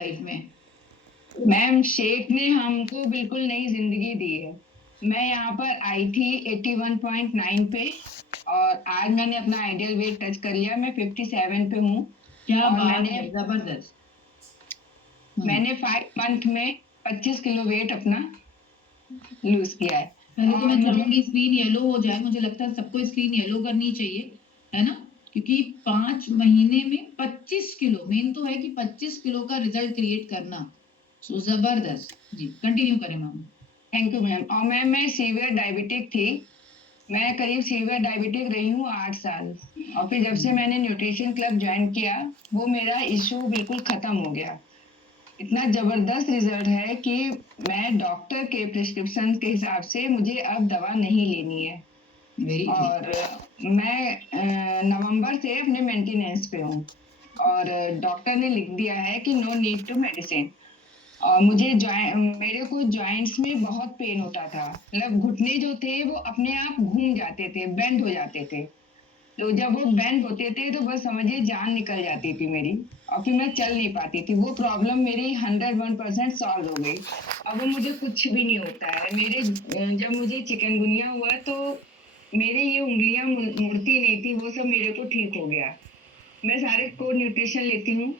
Life में। Ma'am Sheikh ने हमको बिल्कुल नई जिंदगी दी है। मैं यहाँ पर आई थी 81.9 पे, और आज मैंने अपना आइडियल वेट टच कर लिया। मैं 57 पे हूँ। क्या और बात मैंने है, जबरदस्त। मैंने 5 मंथ में 25 किलो वेट अपना लूज किया है। पहले तो और मैं मुझे चाहूंगी स्क्रीन येलो हो जाए, मुझे लगता है सबको स्क्रीन येलो करनी चाहिए, है ना? क्योंकि 5 महीने में 25 किलो, मेन तो है कि 25 किलो का रिजल्ट क्रिएट करना। सो जबरदस्त जी, कंटिन्यू करें मैम। Thank you ma'am. और मैं सीवियर डायबिटिक थी। मैं करीब सीवियर डायबिटिक रही हूँ 8 साल। और फिर जब से मैंने न्यूट्रिशन क्लब ज्वाइन किया, वो मेरा इशू बिल्कुल खत्म हो गया। इतना जबरदस्त रिजल्ट है कि मैं डॉक्टर के प्रिस्क्रिप्शन के हिसाब से मुझे अब दवा नहीं लेनी है। Very good. और मैं नवंबर से अपने मेंटेनेंस पे हूँ। और डॉक्टर ने लिख दिया है कि नो नीड टू मेडिसिन। और मेरे को जॉइंट्स में बहुत पेन होता था। मतलब घुटने जो थे वो अपने आप घूम जाते थे, बेंड हो जाते थे। तो जब वो बेंड होते थे तो बस समझिए जान निकल जाती थी मेरी। और फिर मैं चल नहीं पाती थी। वो प्रॉब्लम मेरी 101% सॉल्व हो गई। अब मुझे कुछ भी नहीं होता है। जब मुझे चिकनगुनिया हुआ तो मेरे ये उंगलियां मुड़ती नहीं थी, वो सब मेरे को ठीक हो गया। मैं सारे कोर न्यूट्रिशन लेती हूँ।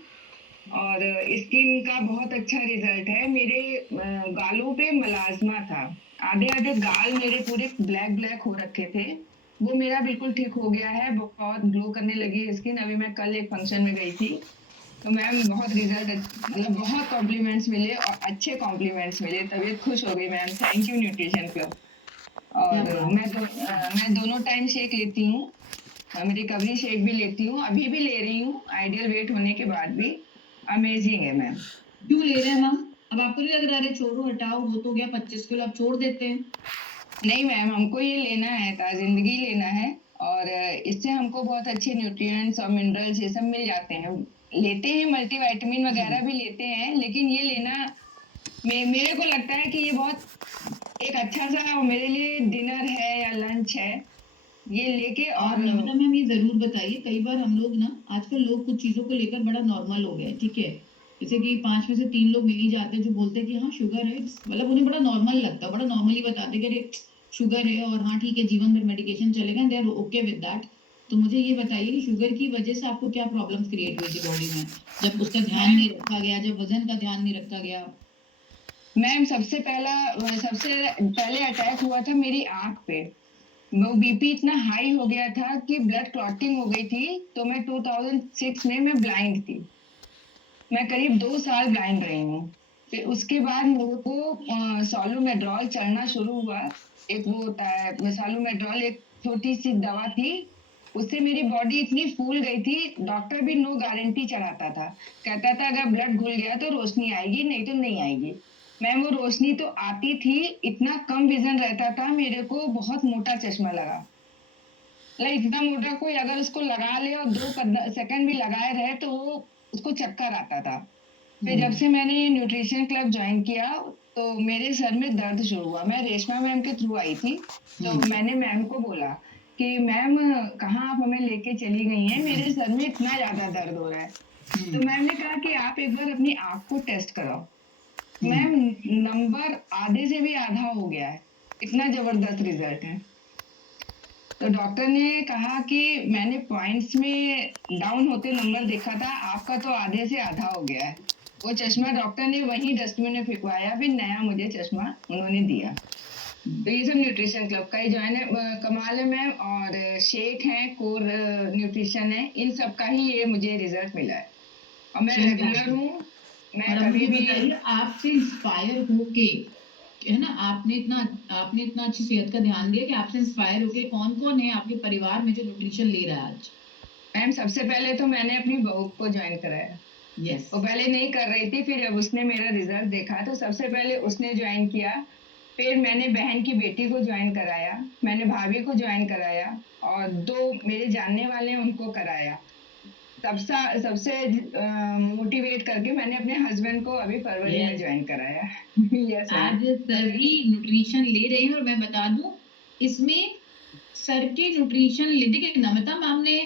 और स्किन का बहुत अच्छा रिजल्ट है। मेरे गालों पे मलाजमा था। आधे आधे गाल मेरे पूरे ब्लैक ब्लैक हो रखे थे। वो मेरा बिल्कुल ठीक हो गया है। बहुत ग्लो करने लगी है स्किन। अभी मैं कल एक फंक्शन में गई थी, तो मैम बहुत रिजल्ट, मतलब बहुत कॉम्प्लीमेंट्स मिले और अच्छे कॉम्प्लीमेंट्स मिले। तबीयत खुश हो गई ma'am. Thank you nutrition club. क्या और बात मैं दोनों टाइम शेक लेती हूँ। मैं रिकवरी शेक भी लेती हूँ, अभी भी ले रही हूँ आइडियल वेट होने के बाद भी। अमेजिंग है मैम। क्यों ले रहे हैं मैम? अब आपको नहीं लग रहा, अरे छोड़ो हटाओ, वो तो गया 25 किलो, अब छोड़ देते हैं? नहीं मैम, हमको ये लेना है, जिंदगी लेना है। और इससे हमको बहुत अच्छे न्यूट्रिएंट्स और मिनरल्स ये सब मिल जाते हैं। लेते हैं, मल्टीविटामिन वगैरह भी लेते हैं, लेकिन ये लेना मेरे को लगता है कि ये बहुत एक अच्छा सा मेरे लिए डिनर है या लंच है, ये लेके। और और नमिता मैम ये जरूर बताइए, कई बार हम लोग ना, आजकल लोग कुछ चीजों को लेकर बड़ा नॉर्मल हो गए, ठीक है? जैसे कि 5 में से 3 लोग मिल ही जाते हैं जो बोलते हैं कि हाँ शुगर है, मतलब उन्हें बड़ा नॉर्मल लगता है, बड़ा नॉर्मली बताते हैं कि अरे शुगर है और हाँ ठीक है, जीवन भर मेडिकेशन चलेगा, they are okay with that. तो मुझे ये बताइए कि शुगर की वजह से आपको क्या प्रॉब्लम्स क्रिएट हुई थी बॉडी में, जब उसका ध्यान मैम नहीं रखा गया, जब वजन का ध्यान नहीं रखा गया? मैम सबसे पहले अटैक हुआ था मेरी आंख पे। वो बीपी इतना हाई हो गया था कि ब्लड क्लॉटिंग हो गई थी। तो मैं 2006 में मैं ब्लाइंड थी। मैं करीब 2 साल ब्लाइंड रही हूँ। फिर उसके बाद मेरे को सॉलूमेड्रॉल चढ़ना शुरू हुआ। एक वो होता है सॉलूमेड्रॉल, एक छोटी सी दवा थी। उससे मेरी बॉडी इतनी फूल गई थी, डॉक्टर भी नो गारंटी चढ़ाता था। कहता था अगर ब्लड घुल गया तो रोशनी आएगी, नहीं तो नहीं आएगी। मैम वो रोशनी तो आती थी। इतना कम विजन रहता था मेरे को, बहुत मोटा चश्मा लगा। लाइक इतना मोटा, कोई अगर उसको लगा ले और 2 सेकंड भी लगाए रहे तो वो उसको चक्कर आता था। फिर जब हम्म। से मैंने ये न्यूट्रिशन क्लब ज्वाइन किया, तो मेरे सर में दर्द शुरू हुआ। मैं रेशमा मैम के थ्रू आई थी। तो हम्म। मैंने मैम को बोला कि मैम कहाँ आप हमें लेके चली गई हैं, मेरे सर में इतना ज्यादा दर्द हो रहा है। तो हम्म। मैम ने कहा कि आप एक बार अपनी आंख को टेस्ट कराओ। हम्म। मैम नंबर आधे से भी आधा हो गया है। इतना जबरदस्त रिजल्ट है। तो डॉक्टर ने कहा कि मैंने पॉइंट्स में डाउन होते नंबर देखा था, आपका तो आधे से आधा हो गया है। वो चश्मा डॉक्टर ने वहीं डस्टबिन में फेंकवाया, फिर नया मुझे चश्मा उन्होंने दिया। तो ये सब न्यूट्रिशन क्लब का ही ज्वाइन है। कमाल है मैम। और शेक है, कोर न्यूट्रिशन है, इन सब का ही ये मुझे रिजल्ट मिला है। और मैं रेगुलर फैंटास्टिक। हूँ। मैं और अब कभी मुझे भी बताइए, आपसे इंस्पायर होके, है ना, आपने इतना अच्छी सेहत का ध्यान दिया कि आपसे इंस्पायर होके कौन कौन है आपके परिवार में जो न्यूट्रिशन ले रहा है आज? मैम सबसे पहले तो मैंने अपनी बहू को ज्वाइन कराया। यस। वो पहले नहीं कर रही थी, फिर जब उसने मेरा रिजल्ट देखा तो सबसे पहले उसने ज्वाइन किया। फिर मैंने बहन की बेटी को ज्वाइन कराया। मैंने भाभी को ज्वाइन कराया। और 2 मेरे जानने वाले हैं उनको कराया। सबसे सबसे मोटिवेट करके मैंने अपने हस्बैंड को अभी फरवरी में यस। ज्वाइन कराया। Yes ma'am. आज सभी न्यूट्रिशन ले रहे हैं, और मैं बता दूं, इसमें सर के न्यूट्रिशन ले, देखिए नमिता मैम ने